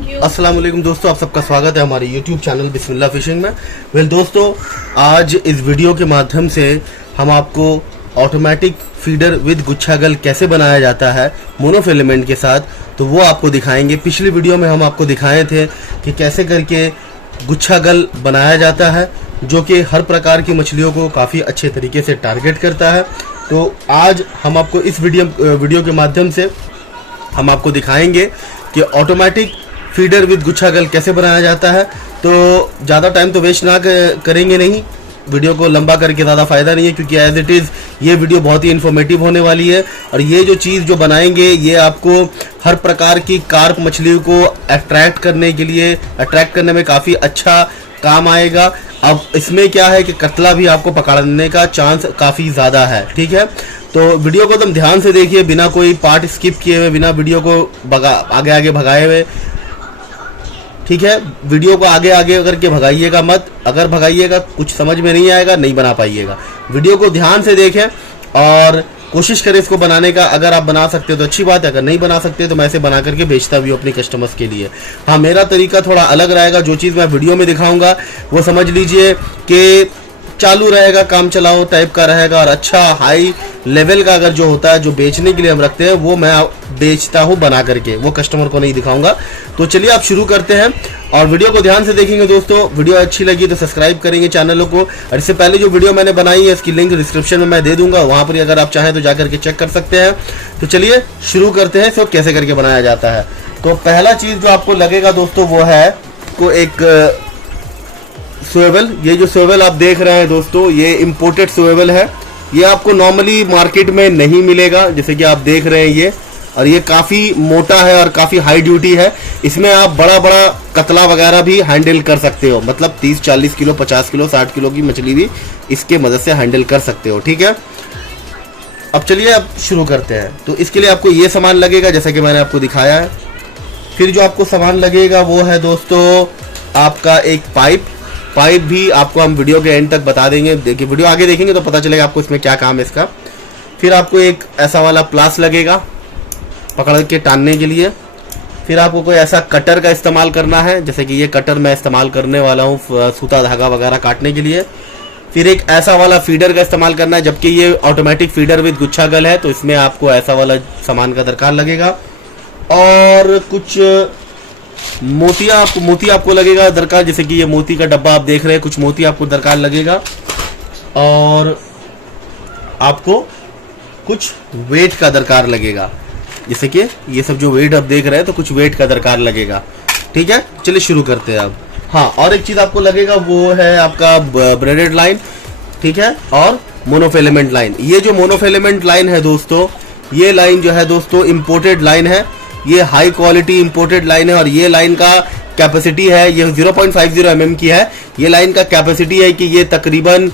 अस्सलाम वालेकुम दोस्तों, आप सबका स्वागत है हमारे YouTube चैनल बिस्मिल्लाह फिशिंग में। दोस्तों, आज इस वीडियो के माध्यम से हम आपको ऑटोमेटिक फीडर विद गुच्छागल कैसे बनाया जाता है मोनोफिलामेंट के साथ, तो वो आपको दिखाएंगे। पिछली वीडियो में हम आपको दिखाए थे कि कैसे करके गुच्छागल बनाया जाता है, जो कि हर प्रकार की मछलियों को काफ़ी अच्छे तरीके से टारगेट करता है। तो आज हम आपको इस वीडियो के माध्यम से हम आपको दिखाएंगे कि ऑटोमेटिक फीडर विद गुच्छागल कैसे बनाया जाता है। तो ज़्यादा टाइम तो वेस्ट ना करेंगे नहीं, वीडियो को लंबा करके ज़्यादा फ़ायदा नहीं है, क्योंकि एज इट इज़ ये वीडियो बहुत ही इन्फॉर्मेटिव होने वाली है। और ये जो चीज़ जो बनाएंगे ये आपको हर प्रकार की कार्प मछलियों को अट्रैक्ट करने में काफ़ी अच्छा काम आएगा। अब इसमें क्या है कि कतला भी आपको पकड़ने का चांस काफ़ी ज़्यादा है, ठीक है। तो वीडियो को एकदम ध्यान से देखिए, बिना कोई पार्ट स्किप किए हुए, बिना वीडियो को आगे भगाए हुए, ठीक है। वीडियो को आगे करके भगाइएगा मत, अगर भगाइएगा कुछ समझ में नहीं आएगा, नहीं बना पाइएगा। वीडियो को ध्यान से देखें और कोशिश करें इसको बनाने का। अगर आप बना सकते हो तो अच्छी बात है, अगर नहीं बना सकते तो मैं इसे बना करके बेचता भी हूँ अपनी कस्टमर्स के लिए। हाँ, मेरा तरीका थोड़ा अलग रहेगा। जो चीज़ मैं वीडियो में दिखाऊंगा वो समझ लीजिए कि चालू रहेगा, काम चलाओ टाइप का रहेगा, और अच्छा हाई लेवल का अगर जो होता है, जो बेचने के लिए हम रखते हैं, वो मैं बेचता हूँ बना करके, वो कस्टमर को नहीं दिखाऊंगा। तो चलिए आप शुरू करते हैं और वीडियो को ध्यान से देखेंगे। दोस्तों, वीडियो अच्छी लगी तो सब्सक्राइब करेंगे चैनल को। और इससे पहले जो वीडियो मैंने बनाई है इसकी लिंक डिस्क्रिप्शन में मैं दे दूंगा, वहाँ पर अगर आप चाहें तो जाकर के चेक कर सकते हैं। तो चलिए शुरू करते हैं इसको कैसे करके बनाया जाता है। तो पहला चीज़ जो आपको लगेगा दोस्तों वो है को एक स्वेवल। ये जो स्वेवल आप देख रहे हैं दोस्तों, ये इम्पोर्टेड स्वेवल है। ये आपको नॉर्मली मार्केट में नहीं मिलेगा, जैसे कि आप देख रहे हैं ये, और ये काफ़ी मोटा है और काफ़ी हाई ड्यूटी है। इसमें आप बड़ा बड़ा कतला वगैरह भी हैंडल कर सकते हो, मतलब 30-40 किलो, 50 किलो, 60 किलो की मछली भी इसके मदद से हैंडल कर सकते हो, ठीक है। अब चलिए अब शुरू करते हैं। तो इसके लिए आपको ये सामान लगेगा जैसा कि मैंने आपको दिखाया है। फिर जो आपको सामान लगेगा वो है दोस्तों आपका एक पाइप भी आपको हम वीडियो के एंड तक बता देंगे। देखिए, वीडियो आगे देखेंगे तो पता चलेगा आपको इसमें क्या काम है इसका। फिर आपको एक ऐसा वाला प्लास लगेगा पकड़ के टानने के लिए। फिर आपको कोई ऐसा कटर का इस्तेमाल करना है, जैसे कि ये कटर मैं इस्तेमाल करने वाला हूँ सूता धागा वगैरह काटने के लिए। फिर एक ऐसा वाला फीडर का इस्तेमाल करना है, जबकि ये ऑटोमेटिक फीडर विद गुच्छागल है तो इसमें आपको ऐसा वाला सामान का दरकार लगेगा। और कुछ मोती आपको लगेगा दरकार, जैसे कि ये मोती का डब्बा आप देख रहे हैं, कुछ मोती आपको दरकार लगेगा। और आपको कुछ वेट का दरकार लगेगा, जैसे कि ये सब जो वेट आप देख रहे हैं तो कुछ वेट का दरकार लगेगा, ठीक है। चलिए शुरू करते हैं अब। हाँ, और एक चीज़ आपको लगेगा वो है आपका ब्रेडेड लाइन, ठीक है, और मोनोफिलामेंट लाइन। ये जो मोनोफिलामेंट लाइन है दोस्तों, ये लाइन जो है दोस्तों इम्पोर्टेड लाइन है, ये हाई क्वालिटी इंपोर्टेड लाइन है। और ये लाइन का कैपेसिटी है, ये 0.50 mm की है। ये लाइन का कैपेसिटी है कि ये तकरीबन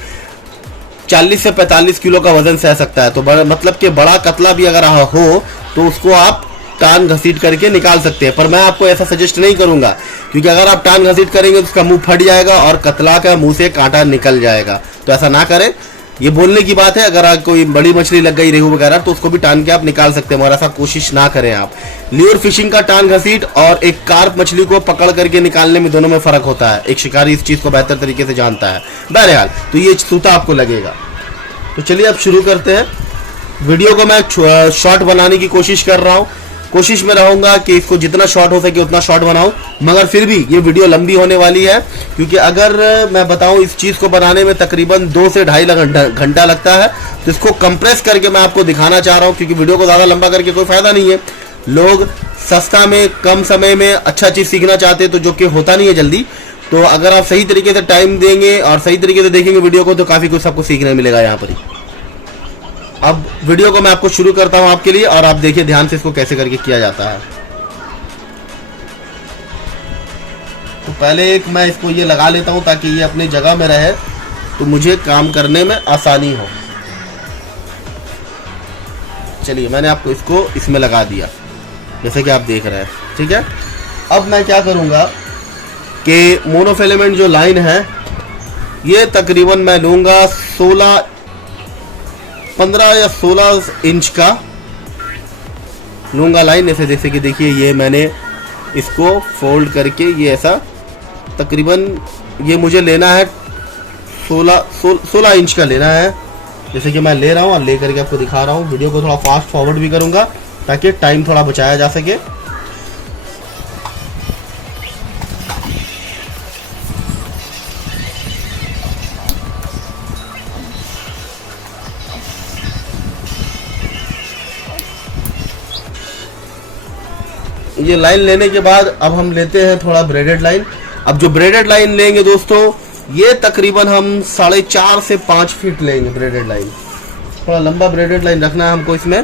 40 से 45 किलो का वजन सह सकता है। तो मतलब कि बड़ा कतला भी अगर हो तो उसको आप टान घसीट करके निकाल सकते हैं। पर मैं आपको ऐसा सजेस्ट नहीं करूंगा, क्योंकि अगर आप टान घसीट करेंगे तो उसका मुंह फट जाएगा और कतला का मुंह से कांटा निकल जाएगा। तो ऐसा ना करें, ये बोलने की बात है। अगर कोई बड़ी मछली लग गई, रेहू वगैरह, तो उसको भी टान के आप निकाल सकते हैं, मगर ऐसा कोशिश ना करें आप। ल्यूर फिशिंग का टान घसीट और एक कार्प मछली को पकड़ करके निकालने में दोनों में फर्क होता है। एक शिकारी इस चीज़ को बेहतर तरीके से जानता है। बहरहाल, तो ये सूता आपको लगेगा। तो चलिए अब शुरू करते हैं। वीडियो को मैं शॉर्ट बनाने की कोशिश कर रहा हूँ, कोशिश में रहूंगा कि इसको जितना शॉर्ट हो सके उतना शॉर्ट बनाऊं, मगर फिर भी ये वीडियो लंबी होने वाली है, क्योंकि अगर मैं बताऊं इस चीज़ को बनाने में तकरीबन 2 से 2.5 घंटा लगता है। तो इसको कंप्रेस करके मैं आपको दिखाना चाह रहा हूं, क्योंकि वीडियो को ज़्यादा लंबा करके कोई फ़ायदा नहीं है। लोग सस्ता में कम समय में अच्छा चीज़ सीखना चाहते हैं, तो जो कि होता नहीं है जल्दी। तो अगर आप सही तरीके से टाइम देंगे और सही तरीके से देखेंगे वीडियो को, तो काफ़ी कुछ आपको सीखने मिलेगा यहाँ पर ही। अब वीडियो को मैं आपको शुरू करता हूं आपके लिए, और आप देखिए ध्यान से इसको कैसे करके किया जाता है। तो पहले एक मैं इसको ये लगा लेता हूं ताकि ये अपनी जगह में रहे, तो मुझे काम करने में आसानी हो। चलिए, मैंने आपको इसको इसमें लगा दिया जैसे कि आप देख रहे हैं, ठीक है। अब मैं क्या करूंगा कि मोनोफिलामेंट जो लाइन है ये तकरीबन मैं लूंगा 15 या 16 इंच का लूंगा लाइन। ऐसे जैसे कि देखिए, ये मैंने इसको फोल्ड करके ये ऐसा तकरीबन ये मुझे लेना है 16 इंच का लेना है। जैसे कि मैं ले रहा हूँ और ले करके आपको दिखा रहा हूँ। वीडियो को थोड़ा फास्ट फॉरवर्ड भी करूँगा ताकि टाइम थोड़ा बचाया जा सके। ये लाइन लेने के बाद अब हम लेते हैं थोड़ा ब्रेडेड लाइन। अब जो ब्रेडेड लाइन लेंगे दोस्तों, ये तकरीबन हम 4.5 से 5 फीट लेंगे ब्रेडेड लाइन। थोड़ा लंबा ब्रेडेड लाइन रखना है हमको इसमें।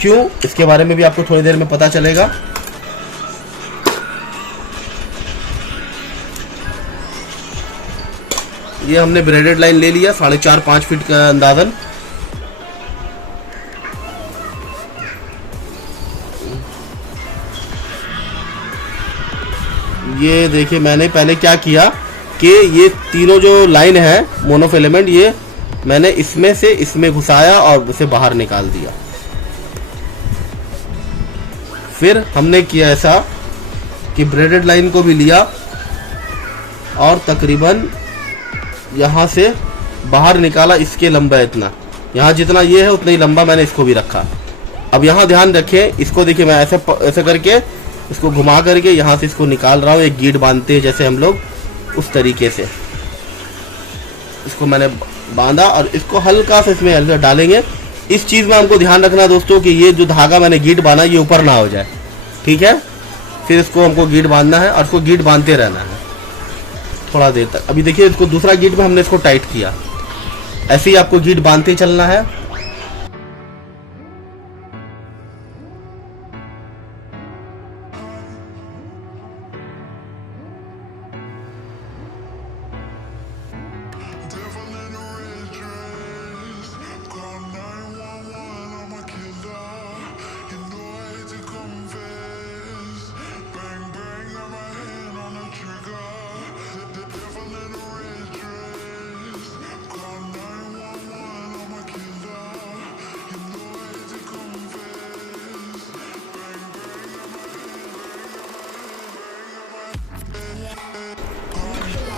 क्यों, इसके बारे में भी आपको थोड़ी देर में पता चलेगा। ये हमने ब्रेडेड लाइन ले लिया 4.5-5 फीट का अंदाजन। ये देखिए मैंने पहले क्या किया कि ये तीनों जो लाइन है मोनोफिलामेंट, ये मैंने इसमें से इसमें घुसाया और उसे बाहर निकाल दिया। फिर हमने किया ऐसा कि ब्रेडेड लाइन को भी लिया और तकरीबन यहाँ से बाहर निकाला। इसके लंबा इतना, यहाँ जितना ये है उतना ही लंबा मैंने इसको भी रखा। अब यहाँ ध्यान रखें, इसको देखिए मैं ऐसे करके इसको घुमा करके यहाँ से इसको निकाल रहा हूँ। एक गीट बांधते हैं जैसे हम लोग, उस तरीके से इसको मैंने बांधा और इसको हल्का से इसमें हल्का डालेंगे। इस चीज़ में हमको ध्यान रखना दोस्तों कि ये जो धागा मैंने गीट बांधा ये ऊपर ना हो जाए, ठीक है। फिर इसको हमको गीट बांधना है और इसको गीट बांधते रहना है थोड़ा देर तक। अभी देखिए इसको दूसरा गीट में हमने इसको टाइट किया, ऐसे ही आपको गीट बांधते चलना है।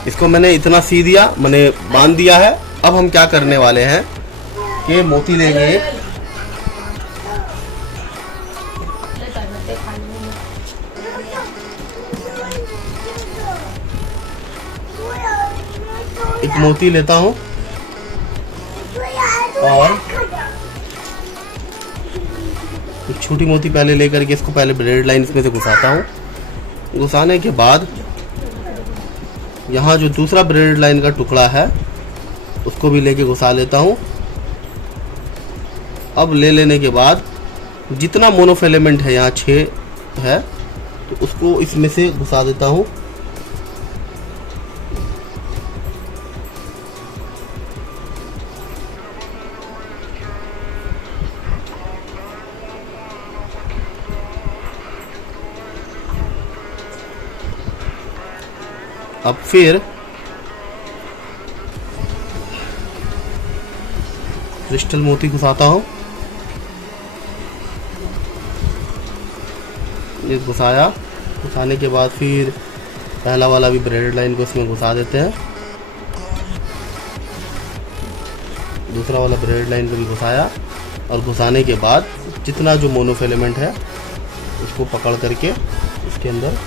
इसको मैंने इतना सी दिया, मैंने बांध दिया है। अब हम क्या करने वाले हैं कि मोती लेंगे एक मोती लेता हूं और एक छोटी मोती पहले लेकर के इसको पहले ब्रेड लाइन इसमें से घुसाता हूं। घुसाने के बाद यहाँ जो दूसरा ब्रेड लाइन का टुकड़ा है उसको भी लेके घुसा लेता हूँ। अब ले लेने के बाद जितना मोनोफिलामेंट है, यहाँ 6 है, तो उसको इसमें से घुसा देता हूँ। अब फिर क्रिस्टल मोती घुसाता हूँ। ये घुसाया, घुसाने के बाद फिर पहला वाला भी ब्रेडेड लाइन को इसमें घुसा देते हैं। दूसरा वाला ब्रेडेड लाइन को भी घुसाया और घुसाने के बाद जितना जो मोनोफिलामेंट है उसको पकड़ करके इसके अंदर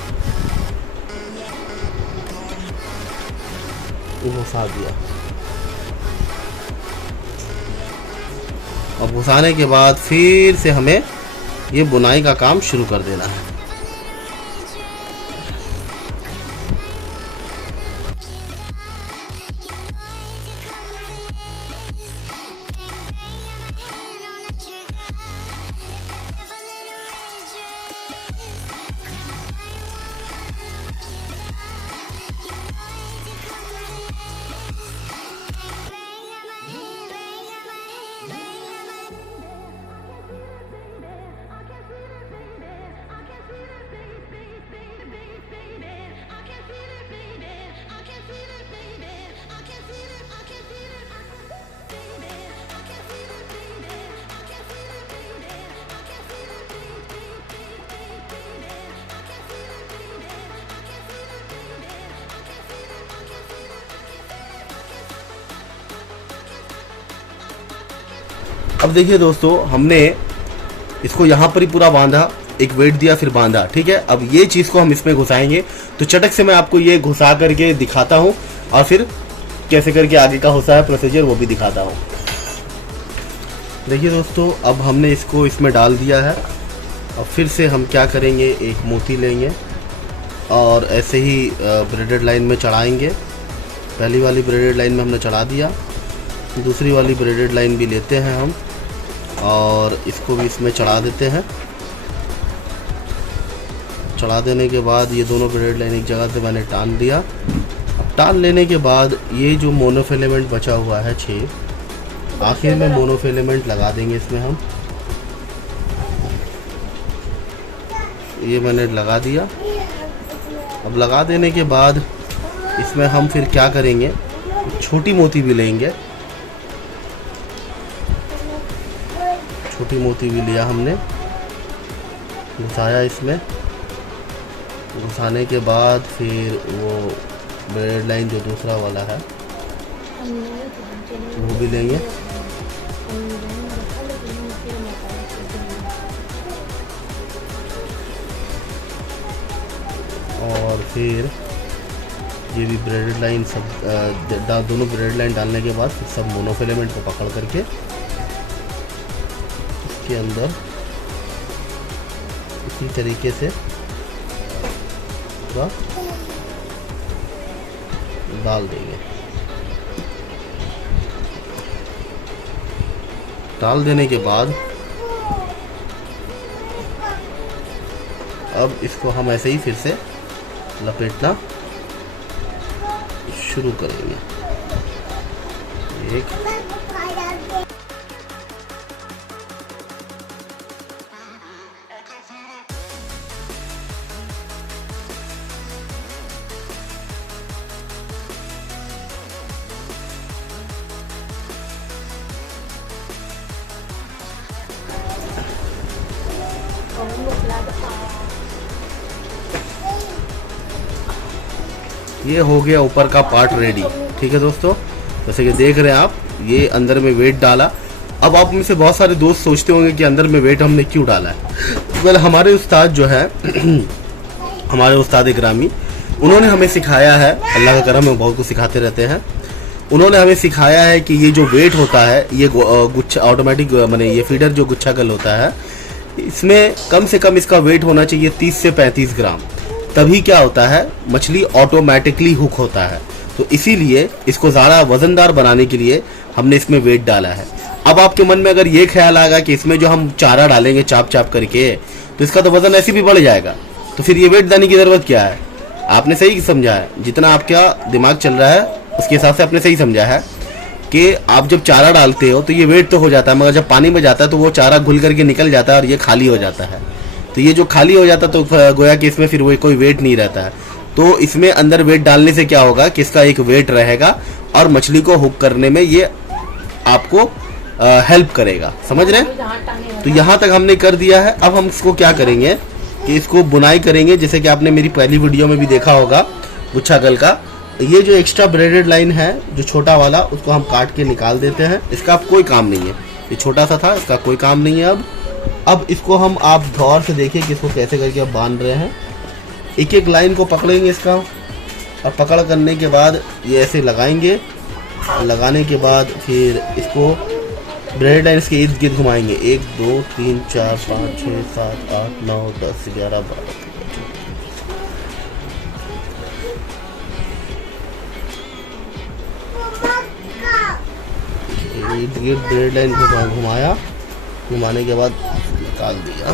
घुसा दिया। और घुसाने के बाद फिर से हमें ये बुनाई का काम शुरू कर देना है। अब देखिए दोस्तों, हमने इसको यहाँ पर ही पूरा बांधा, एक वेट दिया फिर बांधा, ठीक है। अब ये चीज़ को हम इसमें घुसाएंगे, तो चटक से मैं आपको ये घुसा करके दिखाता हूँ और फिर कैसे करके आगे का होता है प्रोसीजर वो भी दिखाता हूँ। देखिए दोस्तों, अब हमने इसको इसमें डाल दिया है। अब फिर से हम क्या करेंगे, एक मोती लेंगे और ऐसे ही ब्रेडेड लाइन में चढ़ाएंगे। पहली वाली ब्रेडेड लाइन में हमने चढ़ा दिया, दूसरी वाली ब्रेडेड लाइन भी लेते हैं हम और इसको भी इसमें चढ़ा देते हैं। चढ़ा देने के बाद ये दोनों ब्रेडेड लाइन एक जगह से मैंने टान दिया। अब टान लेने के बाद ये जो मोनोफिलेमेंट बचा हुआ है 6, आखिर में मोनोफिलेमेंट लगा देंगे इसमें हम। ये मैंने लगा दिया। अब लगा देने के बाद इसमें हम फिर क्या करेंगे, छोटी मोती भी लेंगे। छोटी मोती भी लिया हमने, घुसाया इसमें। घुसाने के बाद फिर वो ब्रेड लाइन जो दूसरा वाला है वो भी लेंगे। और फिर ये भी ब्रेडेड लाइन सब दोनों ब्रेडेड लाइन डालने के बाद फिर सब मोनोफिलेमेंट को पकड़ करके इसके अंदर इसी तरीके से डाल देंगे। डाल देने के बाद अब इसको हम ऐसे ही फिर से लपेटना शुरू करेंगे। एक ये हो गया ऊपर का पार्ट रेडी, ठीक है दोस्तों। जैसे कि देख रहे हैं आप, ये अंदर में वेट डाला। अब आप में से बहुत सारे दोस्त सोचते होंगे कि अंदर में वेट हमने क्यों डाला है। वेल, हमारे उस्ताद जो है हमारे उस्ताद ग्रामी, उन्होंने हमें सिखाया है, अल्लाह का करम है, बहुत कुछ सिखाते रहते हैं। उन्होंने हमें सिखाया है कि ये जो वेट होता है, ये गुच्छा ऑटोमेटिक माने ये फीडर जो गुच्छाकल होता है, इसमें कम से कम इसका वेट होना चाहिए 30 से 35 ग्राम। तभी क्या होता है, मछली ऑटोमेटिकली हुक होता है। तो इसीलिए इसको ज़्यादा वजनदार बनाने के लिए हमने इसमें वेट डाला है। अब आपके मन में अगर ये ख्याल आएगा कि इसमें जो हम चारा डालेंगे चाप चाप करके, तो इसका तो वजन ऐसे भी बढ़ जाएगा, तो फिर ये वेट डालने की ज़रूरत क्या है। आपने सही समझा है, जितना आपका दिमाग चल रहा है उसके हिसाब से आपने सही समझा है कि आप जब चारा डालते हो तो ये वेट तो हो जाता है, मगर जब पानी में जाता है तो वो चारा घुल करके निकल जाता है और ये खाली हो जाता है। तो ये जो खाली हो जाता है तो गोया कि इसमें फिर वो कोई वेट नहीं रहता है। तो इसमें अंदर वेट डालने से क्या होगा कि इसका एक वेट रहेगा और मछली को हुक करने में ये आपको हेल्प करेगा, समझ रहे हैं। तो यहाँ तक हमने कर दिया है। अब हम इसको क्या करेंगे कि इसको बुनाई करेंगे, जैसे कि आपने मेरी पहली वीडियो में भी देखा होगा गुच्छाकल का। ये जो एक्स्ट्रा ब्रेडेड लाइन है जो छोटा वाला, उसको हम काट के निकाल देते हैं। इसका अब कोई काम नहीं है, ये छोटा सा था, इसका कोई काम नहीं है। अब इसको हम आप गौर से देखिए कि इसको कैसे करके अब बांध रहे हैं। एक एक लाइन को पकड़ेंगे इसका और पकड़ करने के बाद ये ऐसे लगाएंगे। लगाने के बाद फिर इसको ब्रेड लाइन इसके इर्द गिर्द घुमाएंगे। 1 2 3 4 5 6 7 8 9 10 11 12 इर्द गिर्द ब्रेड लाइन को घुमाया। घुमाने के बाद निकाल दिया।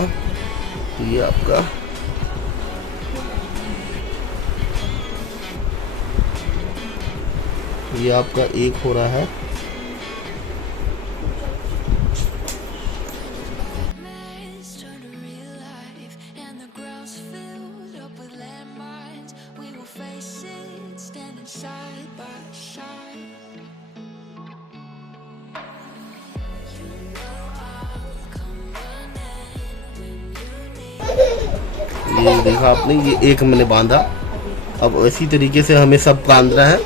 ये आपका एक हो रहा है। ये देखा आपने, ये एक मैंने बांधा। अब इसी तरीके से हमें सब बांधना है।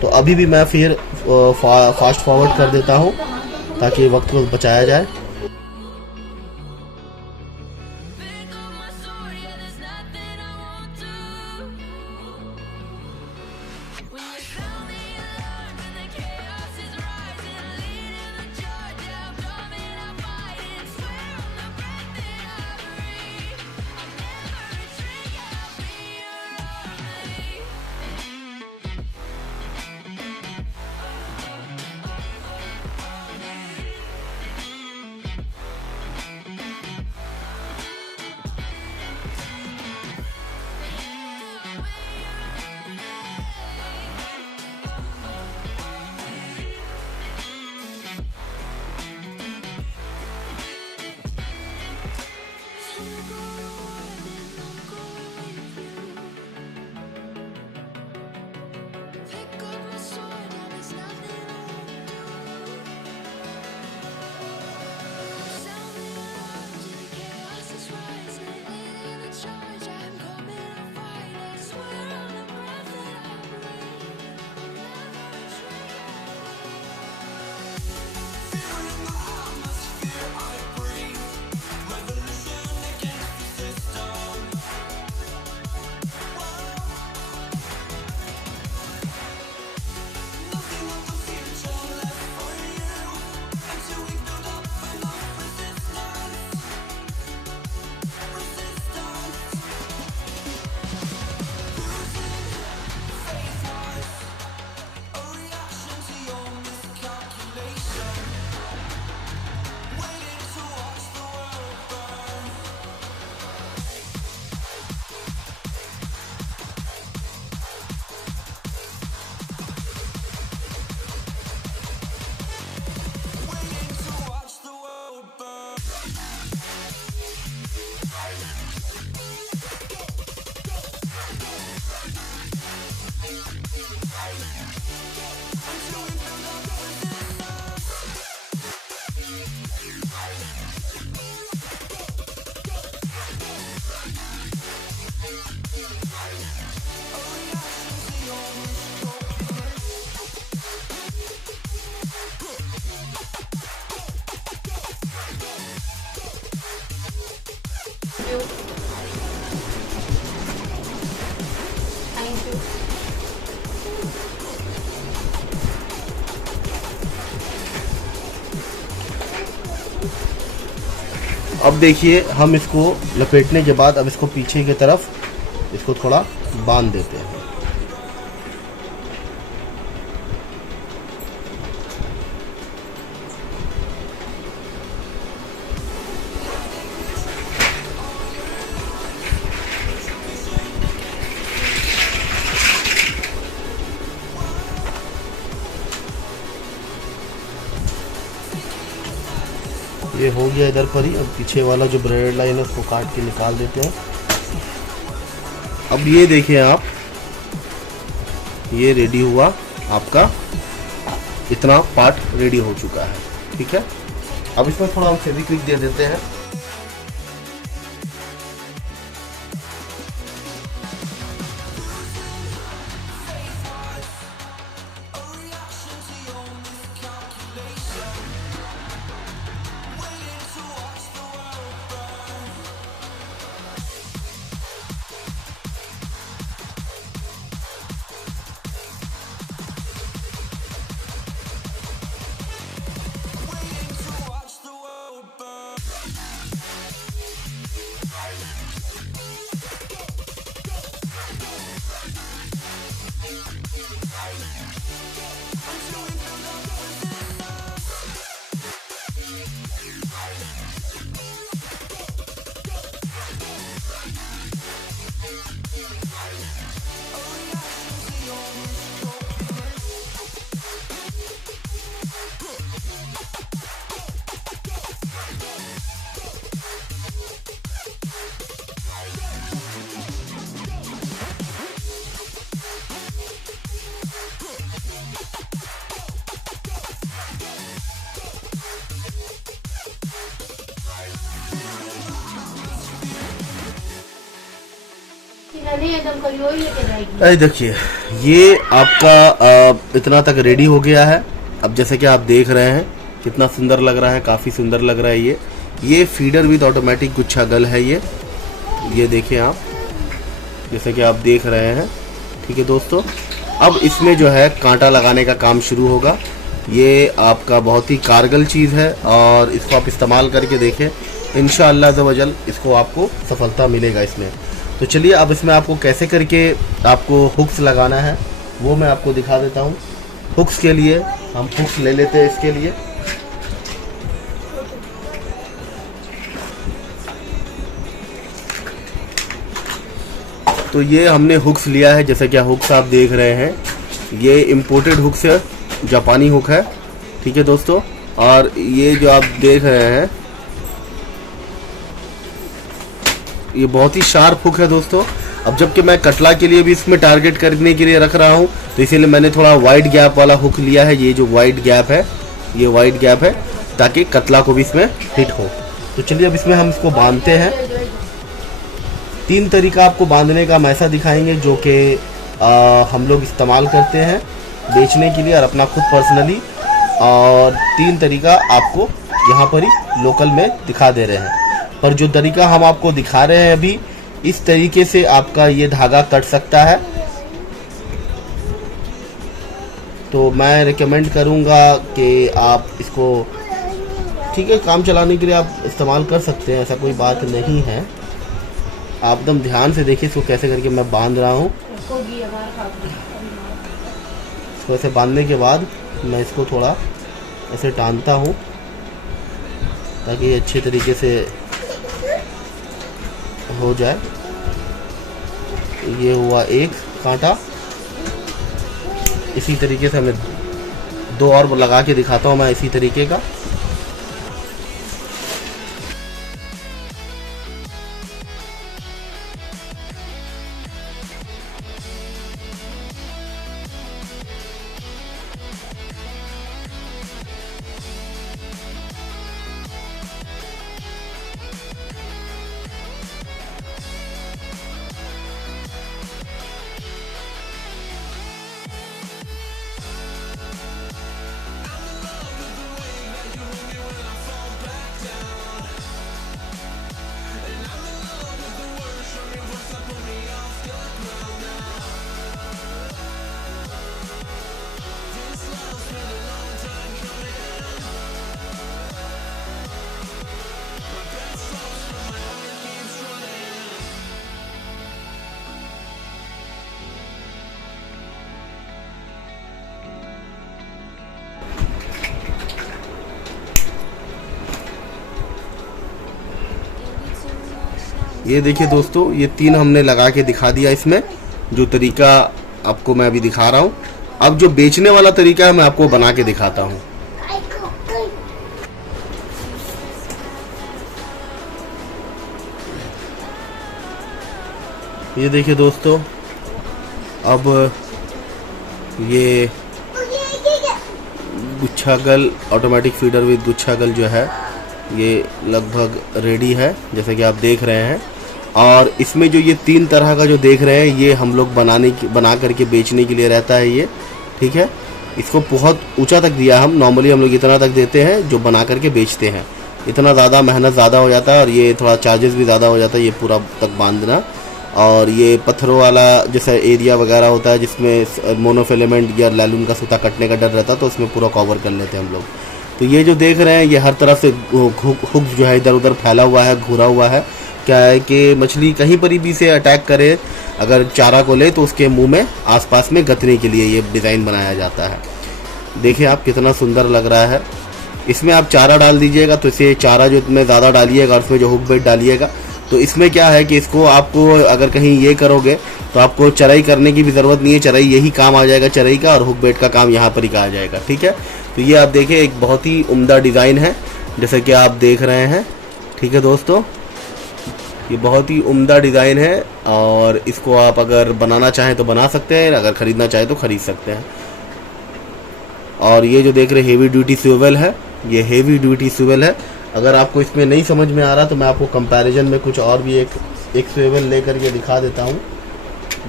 तो अभी भी मैं फिर फास्ट फॉरवर्ड कर देता हूँ ताकि ये वक्त को बचाया जाए। Thank you. अब देखिए हम इसको लपेटने के बाद अब इसको पीछे की तरफ इसको थोड़ा बांध देते हैं। ये हो गया इधर पर ही। अब पीछे वाला जो ब्रेड लाइन है उसको काट के निकाल देते हैं। अब ये देखिए आप, ये रेडी हुआ आपका, इतना पार्ट रेडी हो चुका है। ठीक है, अब इसमें थोड़ा हम फेविक्विक दे देते हैं। अरे देखिए ये आपका इतना तक रेडी हो गया है। अब जैसे कि आप देख रहे हैं कितना सुंदर लग रहा है, काफ़ी सुंदर लग रहा है। ये फीडर विद ऑटोमेटिक गुच्छा गल है। ये देखें आप, जैसे कि आप देख रहे हैं। ठीक है दोस्तों, अब इसमें जो है कांटा लगाने का काम शुरू होगा। ये आपका बहुत ही कारगर चीज़ है और इसको आप इस्तेमाल करके देखें, इंशाअल्लाह अज़्ज़वजल इसको आपको सफलता मिलेगा इसमें। तो चलिए अब इसमें आपको कैसे करके आपको हुक्स लगाना है वो मैं आपको दिखा देता हूँ। हुक्स के लिए हम हुक्स ले लेते हैं। इसके लिए तो ये हमने हुक्स लिया है, जैसे कि हुक्स आप देख रहे हैं। ये इम्पोर्टेड हुक्स है, जापानी हुक है। ठीक है दोस्तों, और ये जो आप देख रहे हैं ये बहुत ही शार्प हुक है दोस्तों। अब जबकि मैं कटला के लिए भी इसमें टारगेट करने के लिए रख रहा हूँ, तो इसीलिए मैंने थोड़ा वाइड गैप वाला हुक लिया है। ये जो वाइड गैप है, ये वाइड गैप है ताकि कतला को भी इसमें हिट हो। तो चलिए अब इसमें हम इसको बांधते हैं। 3 तरीका आपको बांधने का हम ऐसा दिखाएंगे जो कि हम लोग इस्तेमाल करते हैं बेचने के लिए और अपना खुद पर्सनली, और 3 तरीका आपको यहाँ पर ही लोकल में दिखा दे रहे हैं। पर जो तरीका हम आपको दिखा रहे हैं अभी, इस तरीके से आपका ये धागा कट सकता है। तो मैं रिकमेंड करूँगा कि आप इसको, ठीक है, काम चलाने के लिए आप इस्तेमाल कर सकते हैं, ऐसा कोई बात नहीं है। आप एकदम ध्यान से देखिए इसको कैसे करके मैं बांध रहा हूँ। इसको ऐसे बांधने के बाद मैं इसको थोड़ा ऐसे टानता हूँ ताकि ये अच्छे तरीके से हो जाए। ये हुआ एक कांटा। इसी तरीके से हमें 2 और लगा के दिखाता हूँ मैं इसी तरीके का। ये देखिए दोस्तों, ये 3 हमने लगा के दिखा दिया इसमें, जो तरीका आपको मैं अभी दिखा रहा हूँ। अब जो बेचने वाला तरीका है मैं आपको बना के दिखाता हूँ। ये देखिए दोस्तों, अब ये गुच्छागल ऑटोमेटिक फीडर विद गुच्छागल जो है ये लगभग रेडी है, जैसे कि आप देख रहे हैं। और इसमें जो ये 3 तरह का जो देख रहे हैं, ये हम लोग बना करके बेचने के लिए रहता है ये। ठीक है, इसको बहुत ऊंचा तक दिया हम, नॉर्मली हम लोग इतना तक देते हैं जो बना करके बेचते हैं। इतना ज़्यादा मेहनत ज़्यादा हो जाता है और ये थोड़ा चार्जेस भी ज़्यादा हो जाता है ये पूरा तक बांधना। और ये पत्थरों वाला जैसा एरिया वगैरह होता है जिसमें मोनोफिलामेंट या लैलून का सूता कटने का डर रहता है, तो उसमें पूरा कवर कर लेते हैं हम लोग। तो ये जो देख रहे हैं ये हर तरफ से हुक जो है इधर उधर फैला हुआ है, घूरा हुआ है। क्या है कि मछली कहीं पर भी से अटैक करे, अगर चारा को ले तो उसके मुंह में आसपास में गतने के लिए ये डिज़ाइन बनाया जाता है। देखिए आप कितना सुंदर लग रहा है। इसमें आप चारा डाल दीजिएगा, तो इसे चारा जो इतने ज़्यादा डालिएगा और उसमें जो हुक बेट डालिएगा, तो इसमें क्या है कि इसको आपको अगर कहीं ये करोगे तो आपको चराई करने की भी ज़रूरत नहीं है। चराई यही काम आ जाएगा चराई का, और हुक बेट का काम यहाँ पर ही आ जाएगा। ठीक है, तो ये आप देखिए एक बहुत ही उम्दा डिज़ाइन है, जैसे कि आप देख रहे हैं। ठीक है दोस्तों, ये बहुत ही उम्दा डिज़ाइन है और इसको आप अगर बनाना चाहें तो बना सकते हैं, अगर ख़रीदना चाहें तो ख़रीद सकते हैं। और ये जो देख रहे हैं हेवी ड्यूटी स्विवेल है, ये हेवी ड्यूटी स्विवेल है। अगर आपको इसमें नहीं समझ में आ रहा तो मैं आपको कंपैरिजन में कुछ और भी एक स्विवेल ले करके दिखा देता हूँ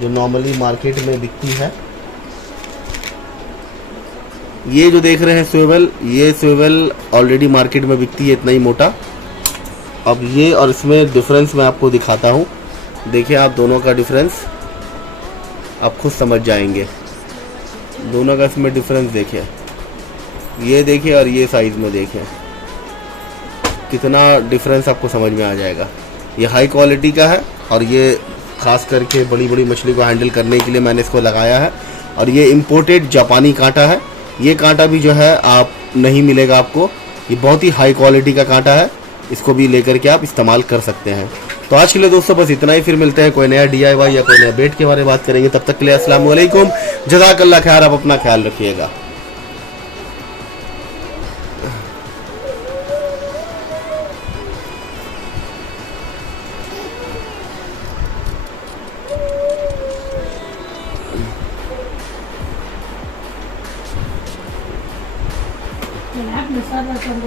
जो नॉर्मली मार्केट में बिकती है। ये जो देख रहे हैं स्वेवल, ये स्वेवल ऑलरेडी मार्केट में बिकती है इतना ही मोटा। अब ये और इसमें डिफरेंस मैं आपको दिखाता हूँ। देखिए आप दोनों का डिफरेंस आप खुद समझ जाएंगे। दोनों का इसमें डिफरेंस देखिए, ये देखिए और ये साइज़ में देखिए कितना डिफरेंस आपको समझ में आ जाएगा। ये हाई क्वालिटी का है और ये खास करके बड़ी बड़ी मछली को हैंडल करने के लिए मैंने इसको लगाया है। और ये इम्पोर्टेड जापानी कांटा है। ये कांटा भी जो है आप नहीं मिलेगा आपको, ये बहुत ही हाई क्वालिटी का कांटा है। इसको भी लेकर के आप इस्तेमाल कर सकते हैं। तो आज के लिए दोस्तों बस इतना ही, फिर मिलते हैं कोई नया DIY या कोई नया बेट के बारे में बात करेंगे। तब तक के लिए अस्सलाम वालेकुम, जज़ाकल्लाह खैर। आप अपना ख्याल रखिएगा। Kenapa besar macam